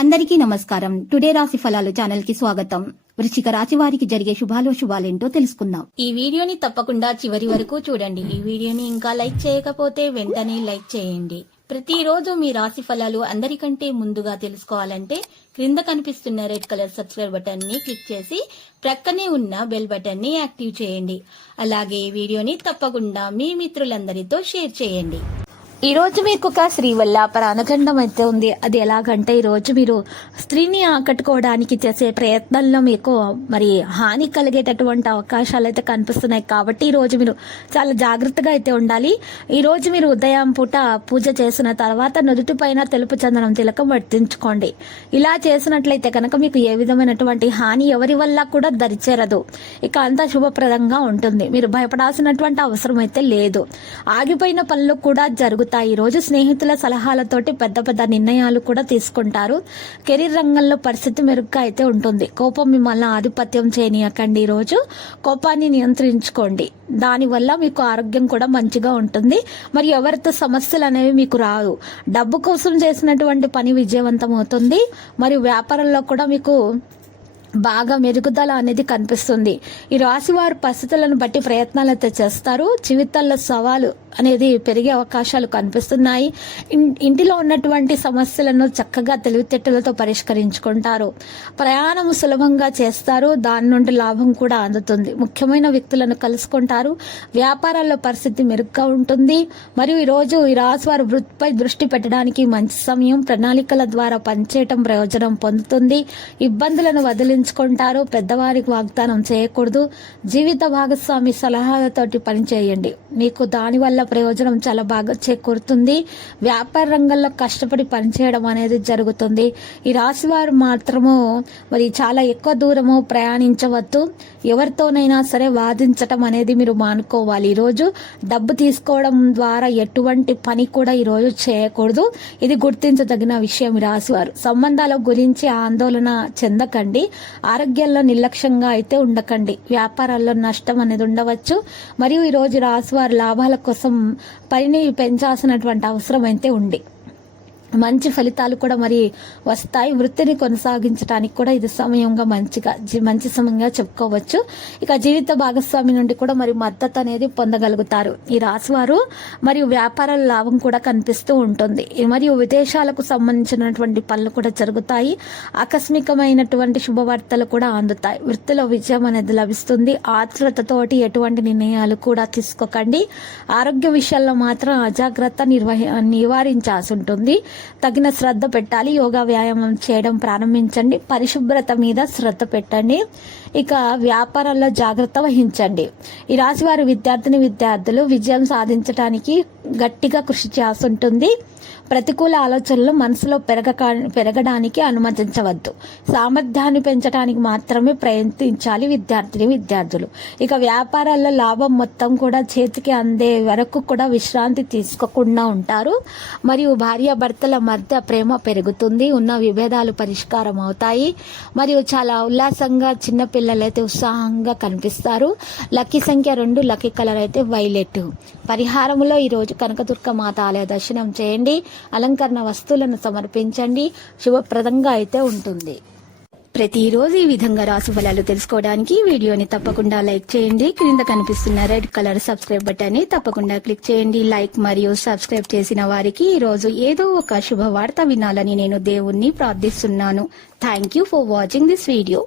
అందరికీ నమస్కారం. టుడే రాశి ఫలాలు ఛానల్ కి స్వాగతం. వృశ్చిక రాశి వారికి జరిగే శుభాలేంటో తెలుసుకుందాం. ఈ వీడియోని తప్పకుండా చివరి వరకు చూడండి. ఈ వీడియోని ఇంకా లైక్ చేయకపోతే వెంటనే లైక్ చేయండి. ప్రతిరోజు మీ రాశి ఫలాలు అందరికంటే ముందుగా తెలుసుకోవాలంటే క్రింద కనిపిస్తున్న రెడ్ కలర్ సబ్స్క్రైబ్ బటన్ ని క్లిక్ చేసి ప్రక్కనే ఉన్న బెల్ బటన్ ని యాక్టివ్ చేయండి. అలాగే ఈ వీడియోని తప్పకుండా మీ మిత్రులందరితో షేర్ చేయండి. ఈ రోజు మీకు ఒక స్త్రీ వల్ల ప్రాణగండం అయితే ఉంది. అది ఎలాగంటే ఈ రోజు మీరు స్త్రీని ఆకట్టుకోవడానికి చేసే ప్రయత్నంలో మీకు మరి హాని కలిగేటటువంటి అవకాశాలు అయితే కనిపిస్తున్నాయి. కాబట్టి ఈ రోజు మీరు చాలా జాగ్రత్తగా అయితే ఉండాలి. ఈ రోజు మీరు ఉదయం పూట పూజ చేసిన తర్వాత నుదుటి పైన తెలుపు చందనం తిలకం వర్తించుకోండి. ఇలా చేసినట్లయితే కనుక మీకు ఏ విధమైనటువంటి హాని ఎవరి వల్ల కూడా దరిచేరదు. ఇక అంతా శుభప్రదంగా ఉంటుంది. మీరు భయపడాల్సినటువంటి అవసరం అయితే లేదు. ఆగిపోయిన పనులు కూడా జరుగుతాయి. ఈ రోజు స్నేహితుల సలహాలతోటి పెద్ద పెద్ద నిర్ణయాలు కూడా తీసుకుంటారు. కెరీర్ రంగంలో పరిస్థితి మెరుగ్గా అయితే ఉంటుంది. కోపం మిమ్మల్ని ఆధిపత్యం చేయనీయకండి. ఈ రోజు కోపాన్ని నియంత్రించుకోండి. దానివల్ల మీకు ఆరోగ్యం కూడా మంచిగా ఉంటుంది. మరి ఎవరితో సమస్యలు అనేవి మీకు రావు. డబ్బు కోసం చేసినటువంటి పని విజయవంతం అవుతుంది. మరియు వ్యాపారంలో కూడా మీకు బాగా మెరుగుదల అనేది కనిపిస్తుంది. ఈ రాశి వారు పరిస్థితులను బట్టి ప్రయత్నాలు అయితే చేస్తారు. జీవితాల్లో సవాలు అనేది పెరిగే అవకాశాలు కనిపిస్తున్నాయి. ఇంటిలో ఉన్నటువంటి సమస్యలను చక్కగా తెలివితేటలతో పరిష్కరించుకుంటారు. ప్రయాణం సులభంగా చేస్తారు. దాని నుండి లాభం కూడా అందుతుంది. ముఖ్యమైన వ్యక్తులను కలుసుకుంటారు. వ్యాపారాల్లో పరిస్థితి మెరుగ్గా ఉంటుంది. మరియు ఈ రోజు ఈ రాశి వారు వృత్తిపై దృష్టి పెట్టడానికి మంచి సమయం. ప్రణాళికల ద్వారా పనిచేయటం ప్రయోజనం పొందుతుంది. ఇబ్బందులను వదిలించుకుంటారు. పెద్దవారికి వాగ్దానం చేయకూడదు. జీవిత భాగస్వామి సలహాలతోటి పనిచేయండి. మీకు దానివల్ల ప్రయోజనం చాలా బాగా చేకూరుతుంది. వ్యాపార రంగంలో కష్టపడి పనిచేయడం అనేది జరుగుతుంది. ఈ రాశి వారు మాత్రము మరి చాలా ఎక్కువ దూరము ప్రయాణించవద్దు. ఎవరితోనైనా సరే వాదించటం అనేది మీరు మానుకోవాలి. ఈరోజు డబ్బు తీసుకోవడం ద్వారా ఎటువంటి పని కూడా ఈరోజు చేయకూడదు. ఇది గుర్తించదగిన విషయం. ఈ రాశి వారు సంబంధాల గురించి ఆందోళన చెందకండి. ఆరోగ్యంలో నిర్లక్ష్యంగా అయితే ఉండకండి. వ్యాపారాల్లో నష్టం అనేది ఉండవచ్చు. మరియు ఈ రోజు రాశి వారి లాభాల కోసం పనిని పెంచాల్సినటువంటి అవసరం అయితే ఉంది. మంచి ఫలితాలు కూడా మరి వస్తాయి. వృత్తిని కొనసాగించడానికి కూడా ఇది సమయంగా మంచి సమయంగా చెప్పుకోవచ్చు. ఇక జీవిత భాగస్వామి నుండి కూడా మరి మద్దతు అనేది పొందగలుగుతారు. ఈ రాశివారు మరియు వ్యాపారాల లాభం కూడా కనిపిస్తూ ఉంటుంది. మరియు విదేశాలకు సంబంధించినటువంటి పనులు కూడా జరుగుతాయి. ఆకస్మికమైనటువంటి శుభవార్తలు కూడా అందుతాయి. వృత్తిలో విజయం అనేది లభిస్తుంది. ఆతృతతోటి ఎటువంటి నిర్ణయాలు కూడా తీసుకోకండి. ఆరోగ్య విషయాల్లో మాత్రం అజాగ్రత్త నివారించాల్సి ఉంటుంది. తగిన శ్రద్ధ పెట్టాలి. యోగా వ్యాయామం చేయడం ప్రారంభించండి. పరిశుభ్రత మీద శ్రద్ధ పెట్టండి. ఇక వ్యాపారాల్లో జాగ్రత్త వహించండి. ఈ రాశి వారి విద్యార్థులు విజయం సాధించడానికి గట్టిగా కృషి చేయాల్సి ఉంటుంది. ప్రతికూల ఆలోచనలు మనసులో పెరగడానికి అనుమతించవద్దు. సామర్థ్యాన్ని పెంచడానికి మాత్రమే ప్రయత్నించాలి విద్యార్థులు. ఇక వ్యాపారాల్లో లాభం మొత్తం కూడా చేతికి అందే వరకు కూడా విశ్రాంతి తీసుకోకుండా ఉంటారు. మరియు భార్యాభర్తల మధ్య ప్రేమ పెరుగుతుంది. ఉన్న విభేదాలు పరిష్కారం అవుతాయి. మరియు చాలా ఉల్లాసంగా చిన్నపిల్లలైతే ఉత్సాహంగా కనిపిస్తారు. లక్కీ సంఖ్య 2, లక్కీ కలర్ అయితే వైలెట్. పరిహారములో ఈరోజు కనకదుర్గ మాత ఆలయ దర్శనం చేయండి. అలంకరణ వస్తువులను సమర్పించండి. శుభప్రదంగా అయితే ఉంటుంది. ప్రతిరోజు ఈ విధంగా రాశి ఫలాలు తెలుసుకోవడానికి వీడియోని తప్పకుండా లైక్ చేయండి. క్రింద కనిపిస్తున్న రెడ్ కలర్ సబ్స్క్రైబ్ బటన్ ని తప్పకుండా క్లిక్ చేయండి. లైక్ మరియు సబ్స్క్రైబ్ చేసిన వారికి ఈ రోజు ఏదో ఒక శుభవార్త వినాలని నేను దేవుణ్ణి ప్రార్థిస్తున్నాను. Thank you for watching this video.